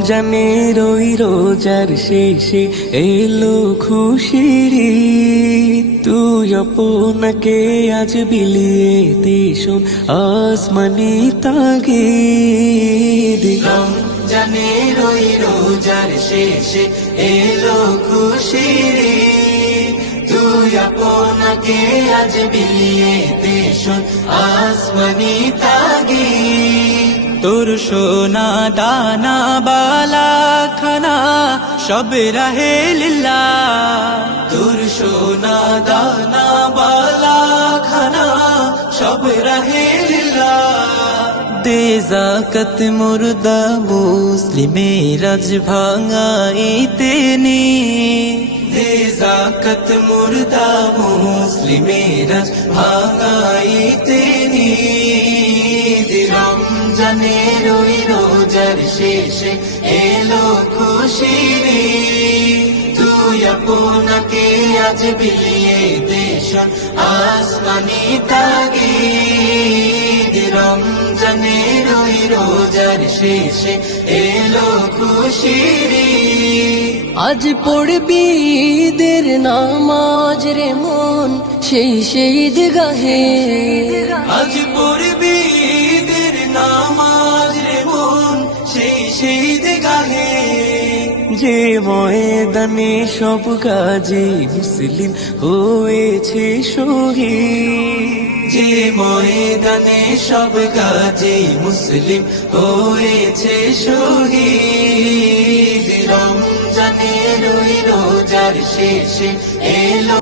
রমজানের ওই রোজার শেষে এলো খুশির ঈদ। তুই আপনাকে আজ বিলিয়ে দে শোন আসমানি তাগিদ। রমজানের ওই রোজার শেষে এলো খুশির ঈদ। তুই আপনাকে আজ বিলিয়ে দে শোন আসমানি তাগিদ। তোর সোনা দানা বালা খানা সব রহে লিল্লাহ। তোর সোনা দানা বালা খানা সব রহে লিল্লাহ। দে যাকাত মুর্দা মুসলিমের আজ ভাঙাইতে নি। দে যাকাত মুর্দা মুসলিমের আজ ভাঙাইতে নি। রমজানের ওই রোজার শেষে এলো খুশির ঈদ। তুই আপনাকে আজ বিলিয়ে দে শোন আসমানি তাগিদ। রমজানের ওই রোজার শেষে এলো খুশির ঈদ। আজ পড়বি ঈদের নামাজ রে মন সেই ঈদগাহে। আজ পড়বি ঈদের নামাজ রে মন সেই ঈদগাহে। যে ময়দানে সব গাজী মুসলিম হয়েছে শহীদ। যে ময়দানে সব গাজী মুসলিম হয়েছে শহীদ। রমজানের ওই রোজার শেষে এলো